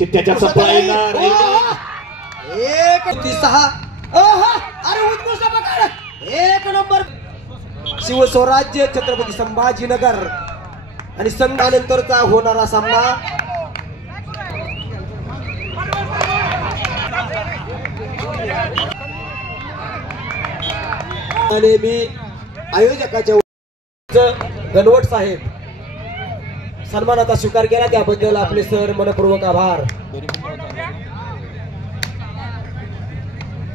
चिट्ट्याच्या चपळा येणार एक 6 अरे उत्कृष्ट पकड एक नंबर शिवस्वराज्य छत्रपती संभाजीनगर आणि संघानंतरचा होणारा सामना आणि मी आयोजकाच्या गणवट साहेब सन्मानाचा स्वीकार केला त्याबद्दल आपले सर मनपूर्वक आभार।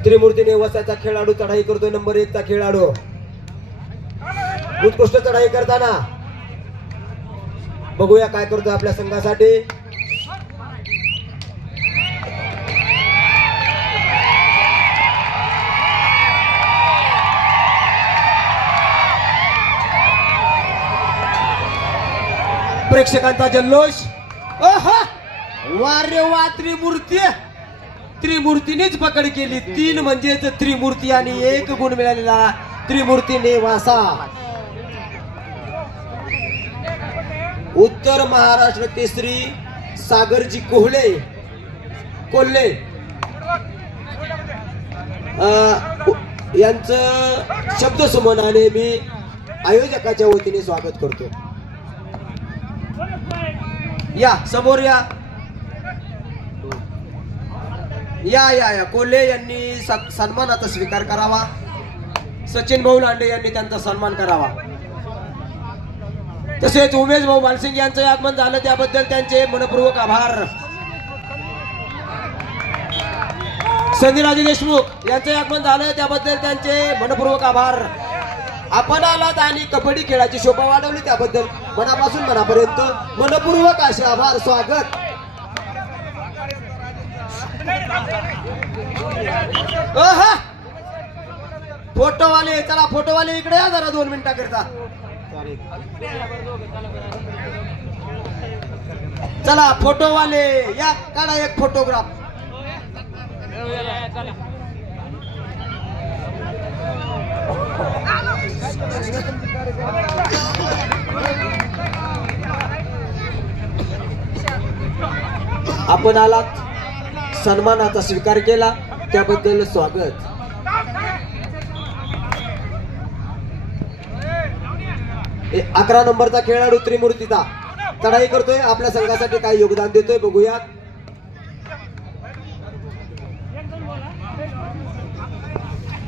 त्रिमूर्ती नेवासाचा खेळाडू चढाई करतोय नंबर 1 चा खेळाडू उत्कृष्ट चढाई करताना बघूया काय करतोय आपल्या संघासाठी। प्रेक्षकांचा जल्लोष वारे वा त्रिमूर्तीनेच पकड केली 3 म्हणजेच त्रिमूर्ती आणि 1 गुण मिळालेला त्रिमूर्ती नेवासा। उत्तर महाराष्ट्र केसरी सागरजी कोल्हे यांचं शब्द सुमनाने मी आयोजकाच्या वतीने स्वागत करतो। या समोर या कोल्हे यांनी सन्मानाचा स्वीकार करावा। सचिन भाऊ लांडे यांनी त्यांचा सन्मान करावा। तसेच उमेश भाऊ मानसिंग यांचं आगमन झालं त्याबद्दल त्यांचे मनपूर्वक आभार। सनीराजे देशमुख यांचं आगमन झालं त्याबद्दल त्यांचे मनपूर्वक आभार। आपण आलात आणि कबड्डी खेळाची शोभा वाढवली त्याबद्दल मनापासून मनापर्यंत मनपूर्वक असे आभार स्वागत। फोटोवाले चला फोटोवाले इकडे या जरा 2 मिनिटाकरता चला फोटोवाले या काढा एक फोटोग्राफ। आपण आलात सन्मानाचा स्वीकार केला त्याबद्दल स्वागत। 11 नंबरचा खेळाडू त्रिमूर्तीचा चढाई करतोय आपल्या संघासाठी काय योगदान देतोय बघूया।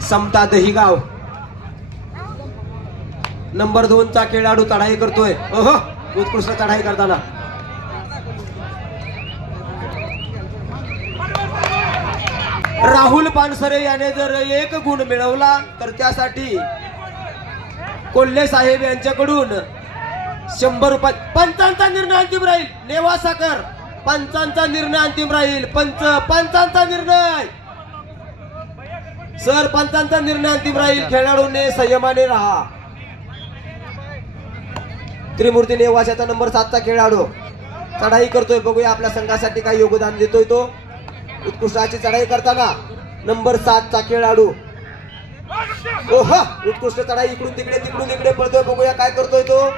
समता दहीगाव नंबर 2 चा खेळाडू चढाई करतोय उत्कृष्ट चढाई करताना। राहुल पानसरे याने जर 1 गुण मिळवला तर त्यासाठी कोल्हे साहेब यांच्याकडून 100 रुपये पंचांचा निर्णय अंतिम राहील। नेवासाकर पंचांचा निर्णय अंतिम राहील। पंचांचा निर्णय सर पंचांचा निर्णय अंतिम राहील। खेळाडूने संयमाने राहा। त्रिमूर्ती नेवासाचा नंबर 7 चा खेळाडू चढाई करतोय बघूया आपल्या संघासाठी काय योगदान देतोय तो। उत्कृष्टाची चढाई करताना नंबर 7 चा खेळाडू उत्कृष्ट चढाई इकडून तिकडे पळतोय बघूया काय करतोय तो।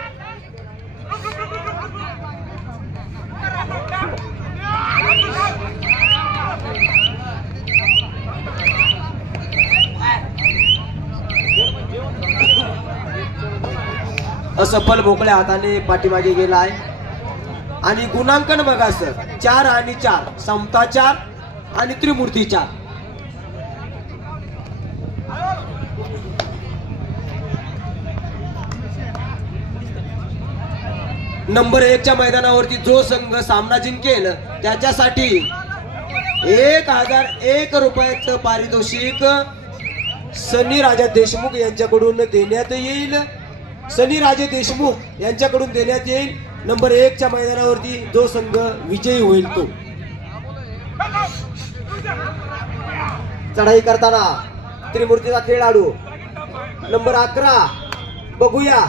असफल मोकळ्या हाताने पाठीमागे गेलाय आणि गुणांकन बघा सर 4 आणि 4 समता 4 आणि त्रिमूर्ती 4। नंबर 1 च्या मैदानावरती जो संघ सामना जिंकेल त्याच्यासाठी 1001 रुपयाचं पारितोषिक सनी राजा देशमुख यांच्याकडून देण्यात येईल। नंबर 1 च्या मैदानावरती जो संघ विजयी होईल तो। चढाई करताना त्रिमूर्तीचा खेळाडू नंबर 11 बघूया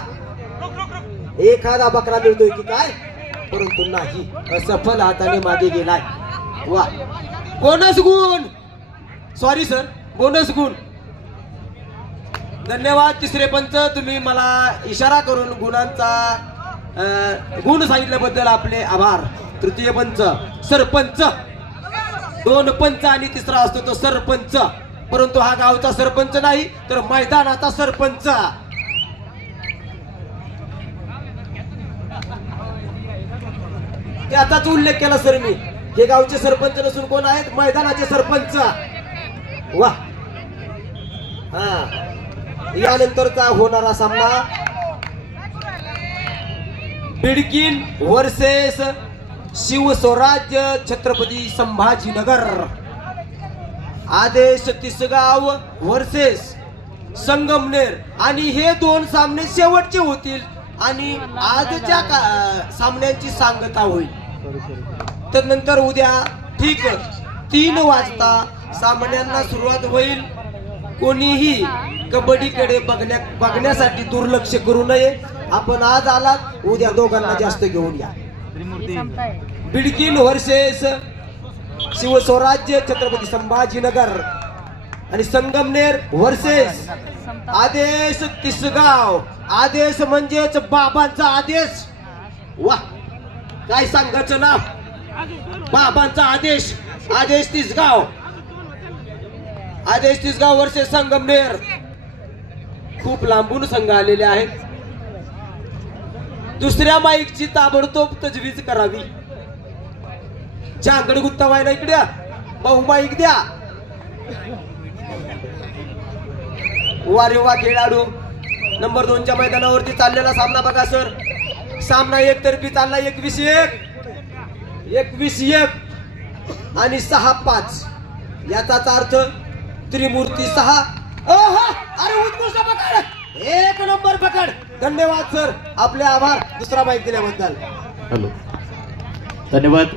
एखादा बकरा मिळतोय की काय परंतु नाही असफल हाताने मागे गेलाय। वा बोनस गुण सॉरी सर बोनस गुण धन्यवाद। तिसरे पंच तुम्ही मला इशारा करून गुणांचा गुण सांगितल्याबद्दल आपले आभार। तृतीय पंच सरपंच, 2 पंच आणि तिसरा असतो तो सरपंच. परंतु हा गावचा सरपंच नाही तर मैदानाचा सरपंच. त्याचाच उल्लेख केला सर मी. हे गावचे सरपंच नसून कोण आहेत? मैदानाचे सरपंच. वा. हा, यानंतरचा होणारा सामना बिडकीन वर्सेस शिवस्वराज्य छत्रपती संभाजीनगर. आदेश तिसगाव वर्सेस संगमनेर. आणि हे 2 सामने शेवटचे होतील आणि आजच्या सामन्यांची सांगता होईल. तर नंतर उद्या ठीक 3 वाजता सामन्यांना सुरुवात होईल. कोणीही कबड्डीकडे बघण्यासाठी दुर्लक्ष करू नये. आपण आज आलात, उद्या दोघांना जास्त घेऊन या. बिडकीन वर्सेस शिवस्वराज्य छत्रपती संभाजीनगर आणि संगमनेर वर्सेस आदेश तिसगाव. आदेश म्हणजेच बाबांचा आदेश. वा, काय सांगायचं नाव, बाबांचा आदेश. आदेश तिसगाव. आदेश तिसगाव वर्सेस संगमनेर. खूप लांबून संघ आलेले आहेत. दुसऱ्या माईकची ताबडतोब तजवीज करावी. झांगड गुत्ता व्हायला इकडे भाऊ माईक द्या. वारे वा खेळाडू नंबर 2च्या मैदानावरती चाललेला सामना बघा सर. सामना एकतर्फी चालला. 21-1 21-1 आणि 6-5. याचाच अर्थ त्रिमूर्ती 6. अरे उत्कृष्ट पकड, 1 नंबर पकड. धन्यवाद सर, आपले आभार दुसरा माईक दिल्याबद्दल. हॅलो, धन्यवाद.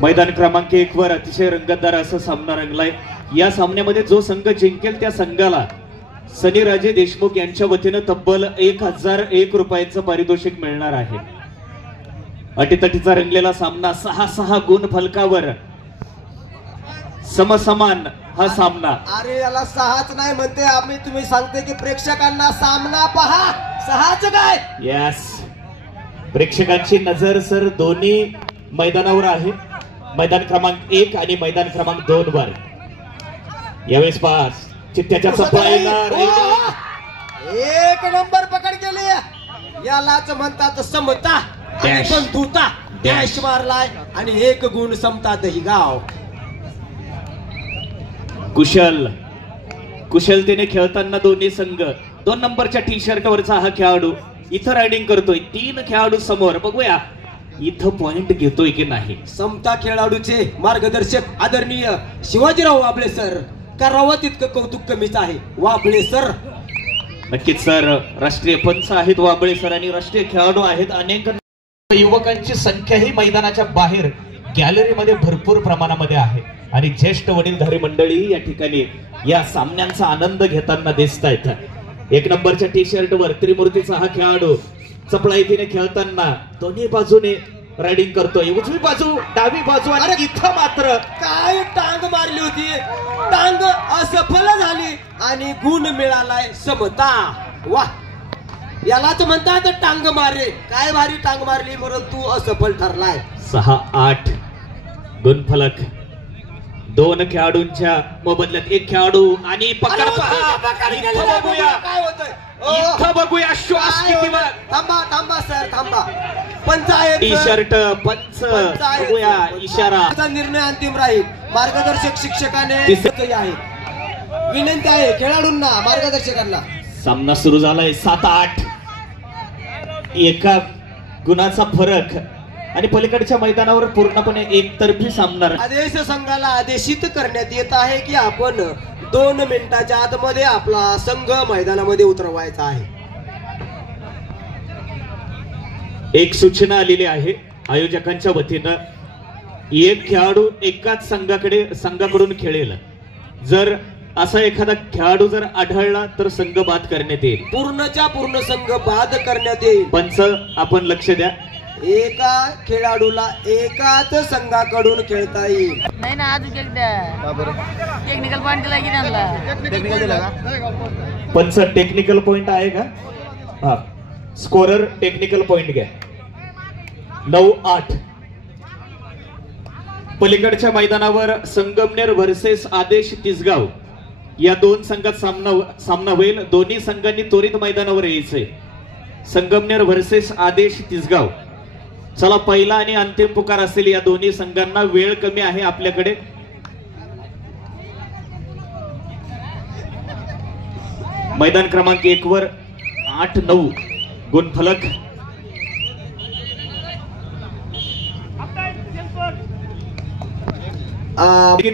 मैदान क्रमांक 1 वर अतिशय रंगतदार असा सामना रंगलाय. या सामन्यामध्ये जो संघ जिंकेल त्या संघाला सनीराजे देशमुख यांच्या वतीनं तब्बल 1001 रुपयांचं पारितोषिक मिळणार आहे. अटीतटीचा रंगलेला सामना 6-6 गुण फलकावर समसमान हा सामना. अरे याला 6च नाही म्हणते आम्ही. तुम्ही सांगते की प्रेक्षकांना सामना पहा, 6च काय? यस, प्रेक्षकांची नजर सर दोन्ही मैदानावर आहे. मैदान क्रमांक 1 आणि मैदान क्रमांक 2 वर. यावेळेस पास चित्त्याच्या चप्पा येणार. 1 नंबर पकड केली. यालाच म्हणतात समता आणि बंधुता. डॅश मारलाय आणि 1 गुण समता दहीगाव. कुशलतेने खेळताना दोन्ही संघ. 2 नंबरच्या टी शर्ट वरचा हा खेळाडू इथं रायडिंग करतोय. 3 खेळाडू समोर. बघूया इथं पॉइंट घेतोय की नाही. समता खेळाडूचे मार्गदर्शक आदरणीय शिवाजीराव वाबळे सर. करावं तितकं कौतुक कमीच आहे. वाबळे सर नक्कीच सर. राष्ट्रीय पंच आहेत वाबळे सर आणि राष्ट्रीय खेळाडू आहेत. अनेक युवकांची संख्याही मैदानाच्या बाहेर गॅलरीमध्ये भरपूर प्रमाणामध्ये आहे आणि ज्येष्ठ वडीलधारी मंडळी या ठिकाणी या सामन्यांचा आनंद घेताना दिसत आहेत. 1 नंबरच्या टी शर्ट वर त्रिमूर्तीचा हा खेळाडू चपळाईतीने खेळताना दोन्ही बाजूने रायडिंग करतोय. उजवी बाजू, डावी बाजू आणि इथं मात्र काय टांग मारली होती. टांग असफल झाली आणि गुण मिळालाय समता. वा, यालाच म्हणतात टांग मारे. काय भारी टांग मारली म्हणून तू असफल ठरलाय. 6-8 गुणफलक. 2 खेळाडूंच्या मोबदल्यात 1 खेळाडू आणि पकड पहा. बघूया काय होतंय. इथं बघूया श्वास किती. थांबा सर, थांबा. पंचायत टी शर्ट पंच. बघूया इशारा. निर्णय अंतिम राहील. मार्गदर्शक शिक्षकाने आहे. विनंती आहे खेळाडूंना, मार्गदर्शकांना. सामना सुरू झालाय. 7-8 1 गुणाचा फरक आणि पलीकडच्या मैदानावर पूर्णपणे एकतर्फी सामना. आदेश संघाला आदेशित करण्यात येत आहे की आपण 2 मिनिटाच्या आतमध्ये आपला संघ मैदानामध्ये उतरवायचा आहे. एक सूचना आलेली आहे आयोजकांच्या वतीनं. 1 खेळाडू एकाच संघाकडून खेळेल. जर असा एखादा खेळाडू जर आढळला तर संघ बाद करण्यात येईल. पूर्णच्या पूर्ण संघ बाद करण्यात येईल. पंच आपण लक्ष द्या. एका खेळाडूला एकाच संघाकडून खेळता येईल. नाही ना, अजून टेक्निकल पॉइंट दिला की त्यांना. पंच टेक्निकल पॉइंट आहे का? हा, स्कोरर टेक्निकल पॉइंट घ्या. 9-8 पलीकडच्या मैदानावर संगमनेर व्हर्सेस आदेश तिसगाव या दोन संघात सामना होईल. दोन्ही संघांनी त्वरित मैदानावर यायचंय. संगमनेर व्हर्सेस आदेश तिसगाव. चला, पहिला आणि अंतिम पुकार असेल या दोन्ही संघांना. वेळ कमी आहे आपल्याकडे. मैदान क्रमांक 1 वर 8-9 गुणफलक.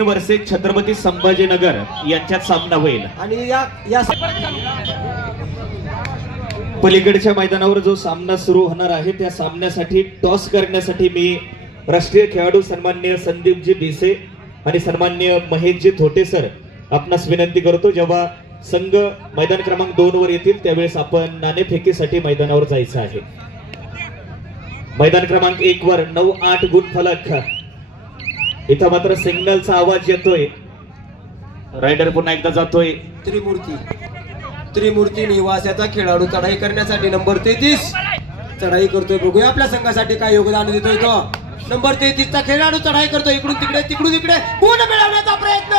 वर्सेस छत्रपती संभाजीनगर यांच्यात सामना होईल. आणि या पलीकडच्या मैदानावर जो सामना सुरू होणार आहे त्या सामन्यासाठी टॉस करण्यासाठी मी राष्ट्रीय खेळाडू सन्माननीय संदीपजी भिसे आणि सन्माननीय महेशजी थोटे सर आपणास विनंती करतो, जेव्हा संघ मैदान क्रमांक 2 वर येतील त्यावेळेस आपण नाणेफेकीसाठी मैदानावर जायचं आहे. मैदान क्रमांक 1 वर 9-8 गुणफलक. इथं मात्र सिग्नलचा आवाज येतोय. रायडर पुन्हा एकदा जातोय. त्रिमूर्ती निवासाचा खेळाडू चढाई करण्यासाठी नंबर 33 चढाई करतोय. बघूया आपल्या संघासाठी काय योगदान देतोय तो. नंबर 33 चा खेळाडू चढाई करतोय. इकडून तिकडे गुण मिळवण्याचा प्रयत्न.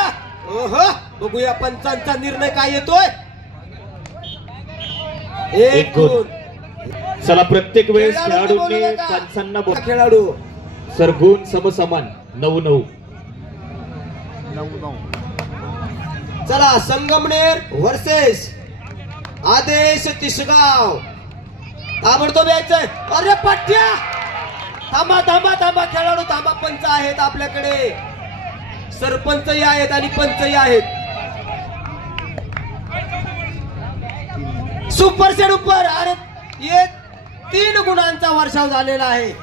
ओहो, बघूया पंचांचा निर्णय काय येतोय. 1 गुण. चला, प्रत्येक वेळेस खेळाडूंनी पंचांना खेळाडू सर गुण समसमान 9-9. चला, संगमनेर वर्सेस आदेश तिसगाव. ताबडतोब यायचंय. अरे पट्ट्या, थांबा खेळाडू थांबा. पंच आहेत आपल्याकडे. सरपंचही आहेत आणि पंचही आहेत. सुपर सेट उपर. अरे 3 गुणांचा वर्षाव झालेला आहे.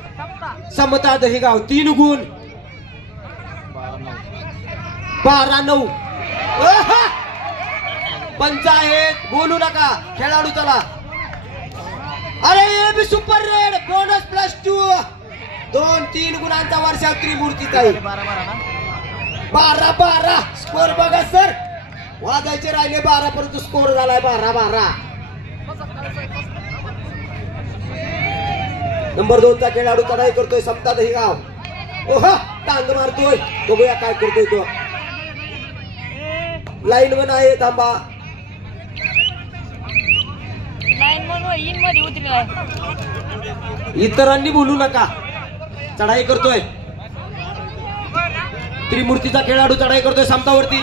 समता दहिगाव 3 गुण. 12-9. पंच आहेत, बोलू नका खेळाडू. चला, अरे हे बी सुपर रेड बोनस +2. 2-3 गुणांचा वर्षाव त्रिमूर्तीचा आहे. 12-12 स्कोर बघा सर. वाजायचे राहिले 12 परंतु स्कोर झालाय 12-12. नंबर 2 चा खेळाडू चढाई करतोय. समता दहिगाव. ओहा, टांग मारतोय. बघूया काय करतोय तो. लाईन वन आहे. थांबा. इतरांनी बोलू नका. चढाई करतोय. त्रिमूर्तीचा खेळाडू चढाई करतोय समतावरती.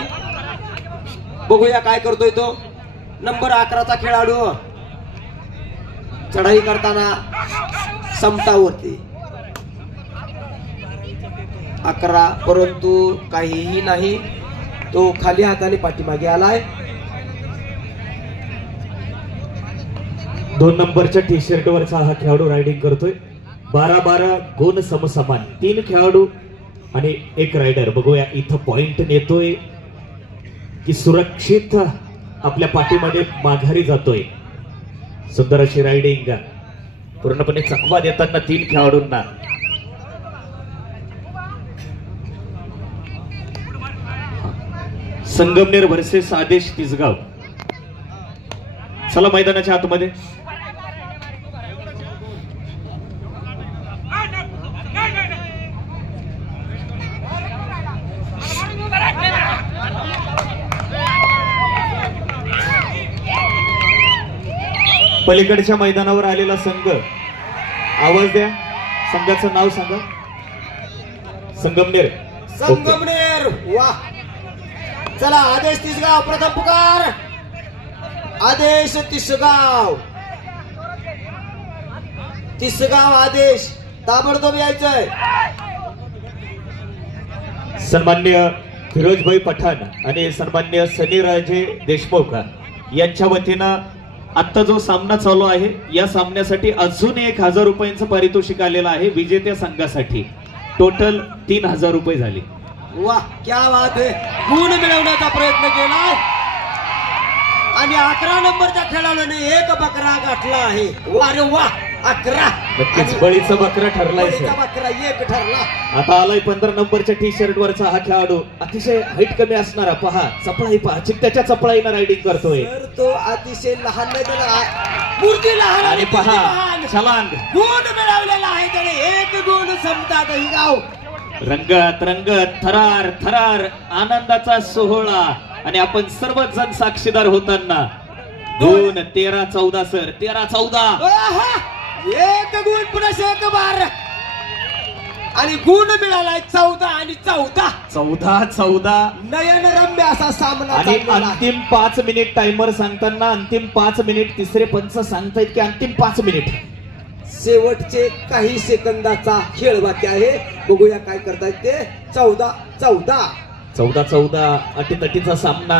बघूया काय करतोय तो. नंबर 11 चा खेळाडू चढाई करताना समतावरती. 11 परंतु काहीही नाही. तो खाली हाताने पाठीमागे आलाय. 2 नंबरच्या टी शर्ट वरचा हा खेळाडू रायडिंग करतोय. 12-12 गुण समसमान. 3 खेळाडू आणि 1 रायडर. बघूया इथं पॉइंट नेतोय की सुरक्षित आपल्या पाठीमध्ये माघारी जातोय. सुंदर अशी रायडिंग. पूर्णपणे चकवा देताना 3 खेळाडूंना. संगमनेर व्हर्सेस आदेश तिसगाव. चला मैदानाच्या आतमध्ये. पलीकडच्या मैदानावर आलेला संघ आवाज द्या. संघाचं नाव सांगा. संगमनेर. संगमनेर. वा. चला, आदेश तिसगाव प्रथम पुकार. आदेश तिसगाव. तिसगाव आदेश. ताबडतोब यायचंय. सन्मान्य फिरोजभाई पठाण आणि सन्मान्य सनीराजे देशमुख यांच्या वतीनं आता जो सामना चालू आहे या सामन्यासाठी अजून 1000 रुपयांचं पारितोषिक आलेलं आहे विजेत्या संघासाठी. टोटल 3000 रुपये झाले. वाह, क्या बात आहे. गुण मिळवण्याचा प्रयत्न केला आणि 11 नंबरच्या खेळाडूने 1 बकरा गाठला आहे. अरे वा, 11. नक्कीच बळीचा बकरा ठरलाय. बकरा 1 ठरला. आता आलाय 15 नंबरच्या टी शर्ट वरचा हा खेळाडू. अतिशय हाईट कमी असणारा. पहा चपळाई, पहा चित्त्याच्या चपळाईनं रायडिंग करतोय. तर तो अतिशय लहान नाही तर मूर्ती लहान आणि पहा छलांग. गुण मिळवलेला आहे त्याने. 1 गुण समता दहिगाव. रंगत रंगत थरार थरार आनंदाचा सोहळा आणि आपण सर्वजण साक्षीदार होताना गुण 13-14 सर 13-14 एक गुण प्लस एक बार आणि गुण मिळालाय 14 आणि 14 नयनरम्य असा सामना आणि चाललेला आहे. अंतिम 5 मिनिट टाइमर सांगताना अंतिम 5 मिनिट तिसरे पंच सांगतायत की अंतिम 5 मिनिट शेवटचे काही सेकंदाचा खेळ बाकी आहे. बघूया काय करतायत ते. 14 अटीतटीचा सामना.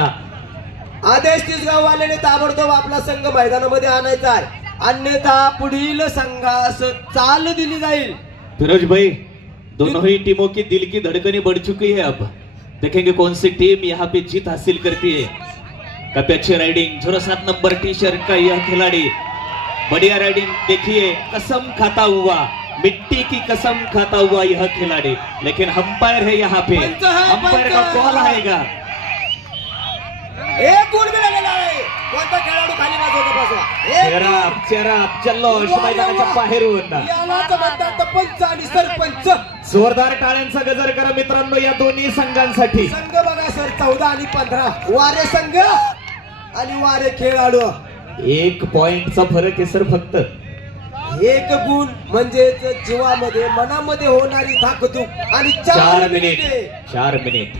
आदेश तिसगाव वाल्याने ताबडतोब आपला संघ मैदानामध्ये आणायचा आहे, अन्यथा पुढील संघास चाल दिली जाईल. फिरोज भाई, दोनों ही टीमों की दिल की धड़कनें बढ़ चुकी है. अब देखेंगे कौन सी टीम यहाँ पे जीत हासिल करती है. काफी अच्छी राइडिंग, 07 नंबर टी शर्ट का यह खिलाड़ी, बढ़िया राइडिंग. देखिए कसम खाता हुआ, मिट्टी की कसम खाता हुआ यह खिलाड़ी, लेकिन अंपायर है यहाँ पे, अंपायर का कॉल आएगा. एक गुण मिळालेला आहे. कोणता खेळाडू खाली वाजवतो बसवा. चेराप जल्लोष मैदानाच्या बाहेरून. यालाच म्हणतात पंच आणि सरपंच. जोरदार टाळ्यांचा गजर करा मित्रांनो या दोन्ही संघांसाठी. संघ बघा सर, 14 आणि 15 वारे संघ आणि वारे खेळाडू. 1 पॉइंटचा फरक आहे सर फक्त. एक गुण म्हणजे जीवामध्ये मनामध्ये होणारी धाकधूक. आणि 4 मिनिट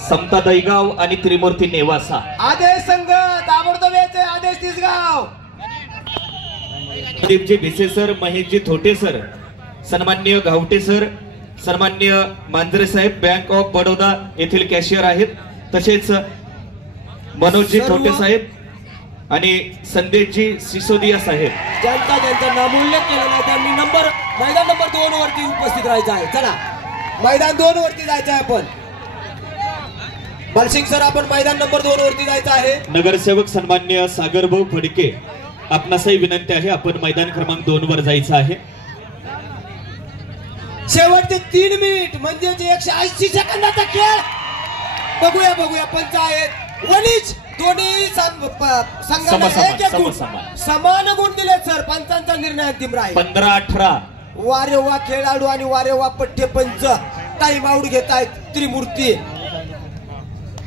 समता दहीगाव आणि त्रिमूर्ती नेवासा. आदेश संघ ताबडतोब यायचे. आदेश तिसगाव. दीपजी भिसे सर, महेशजी थोटे सर, सन्माननीय गावटे सर, सन्माननीय मांजरे साहेब बँक ऑफ बडोदा येथील कॅशियर आहेत, तसेच मनोजजी थोटे साहेब आणि संदेशजी सिसोदिया साहेब. ज्यांचा नामोल्लेख केलेला आहे त्यांनी मैदान नंबर 2 वरती उपस्थित राहायचं आहे. चला मैदान 2 वरती जायचं आहे. आपण बलसिंग सर, आपण मैदान नंबर 2 वरती जायचं आहे. नगरसेवक सन्माननीय सागरभाऊ फडके, आपणासही विनंती आहे, आपण मैदान क्रमांक 2 वर जायचं आहे. शेवटचे 3 मिनिट म्हणजे 180 सेकंदाचा खेळ. बघूया पंच आहेत वणीच. दोन्ही संघाला एक गुण समान गुण दिले सर. पंचांचा निर्णय अंतिम राहील. 15-18 वारेवा खेळाडू आणि वारेवा पठ्य पंच टाइम आउट घेत आहेत.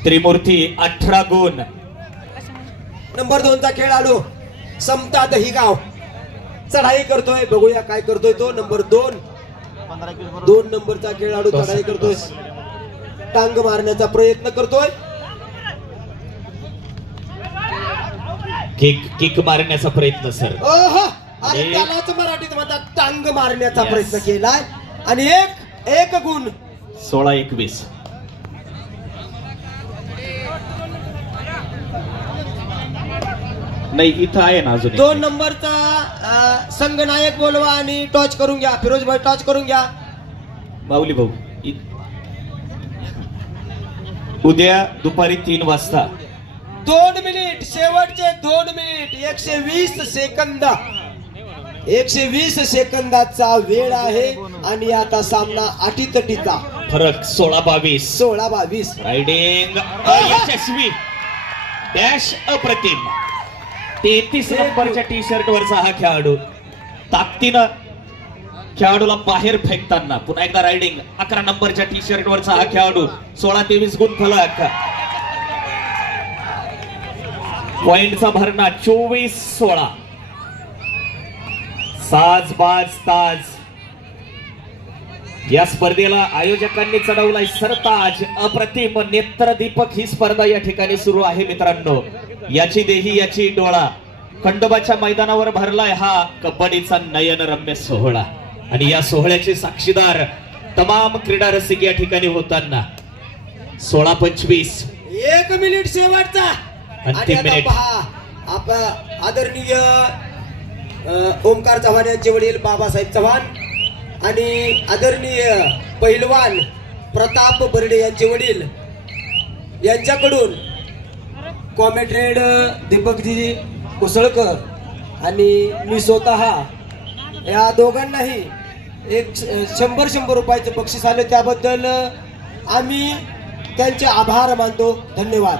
त्रिमूर्ती 18 गुण. नंबर 2 चा खेळाडू समता दहीगाव चढाई करतोय. बघूया काय करतोय तो. नंबर 2 नंबरचा खेळाडू चढाई करतोय, टांग मारण्याचा प्रयत्न करतोय. किक मारण्याचा प्रयत्न सर. अरे त्यालाच मराठीत म्हणतात टांग मारण्याचा प्रयत्न केलाय. आणि एक गुण. 16-21 नाही इथं आहे ना अजून. 2 नंबरचा संघ नायक बोलवा आणि टॉच करून घ्या. फिरोज भाई टॉच करून घ्या. माऊली भाऊ, उद्या दुपारी 3 वाजता 2 मिनिट शेवटचे 2 मिनिट 120 सेकंद 120 सेकंदाचा वेळ आहे. आणि आता सामना अटीतटीचा. फरक 16-22 रायडिंग यशस्वी डॅश अप्रतिम. 33 नंबरच्या टी शर्ट वरचा हा खेळाडू ताकदीनं खेळाडूला बाहेर फेकताना. पुन्हा एकदा रायडिंग 11 नंबरच्या टी शर्ट वरचा हा खेळाडू. 16-23 गुण फलक. पॉइंटचा भरणा 24-16. साज ताज. या स्पर्धेला आयोजकांनी चढवलाय सरताज. अप्रतिम नेत्रदीपक ही स्पर्धा या ठिकाणी सुरू आहे मित्रांनो. याची देही याची डोळा. खंडोबाच्या मैदानावर भरलाय हा कबड्डीचा नयनरम्य सोहळा. आणि या सोहळ्याचे साक्षीदार तमाम क्रीडा रसिक या ठिकाणी होताना. 16-25 1 मिनिट शेवटचा. अंतिम मिनिट. पहा आपला आदरणीय ओमकार चव्हाण यांचे वडील बाबासाहेब चव्हाण आणि आदरणीय पहिलवान प्रताप बर्डे यांचे वडील यांच्याकडून कॉमेट्रेड दीपकजी कुसळकर आणि मी स्वतः या दोघांनाही 100 रुपयाचे बक्षीस आले. त्याबद्दल आम्ही त्यांचे आभार मानतो. धन्यवाद.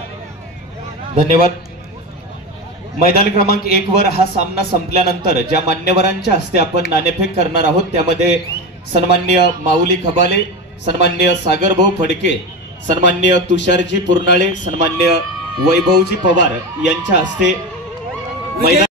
मैदान क्रमांक 1 वर हा सामना संपल्यानंतर ज्या मान्यवरांच्या हस्ते आपण नाणेफेक करणार आहोत त्यामध्ये सन्माननीय माऊली खबाले, सन्मान्य सागरभाऊ फडके, सन्मान्य तुषारजी पुरनाळे, सन्मान्य वैभवजी पवार यांच्या हस्ते मैदान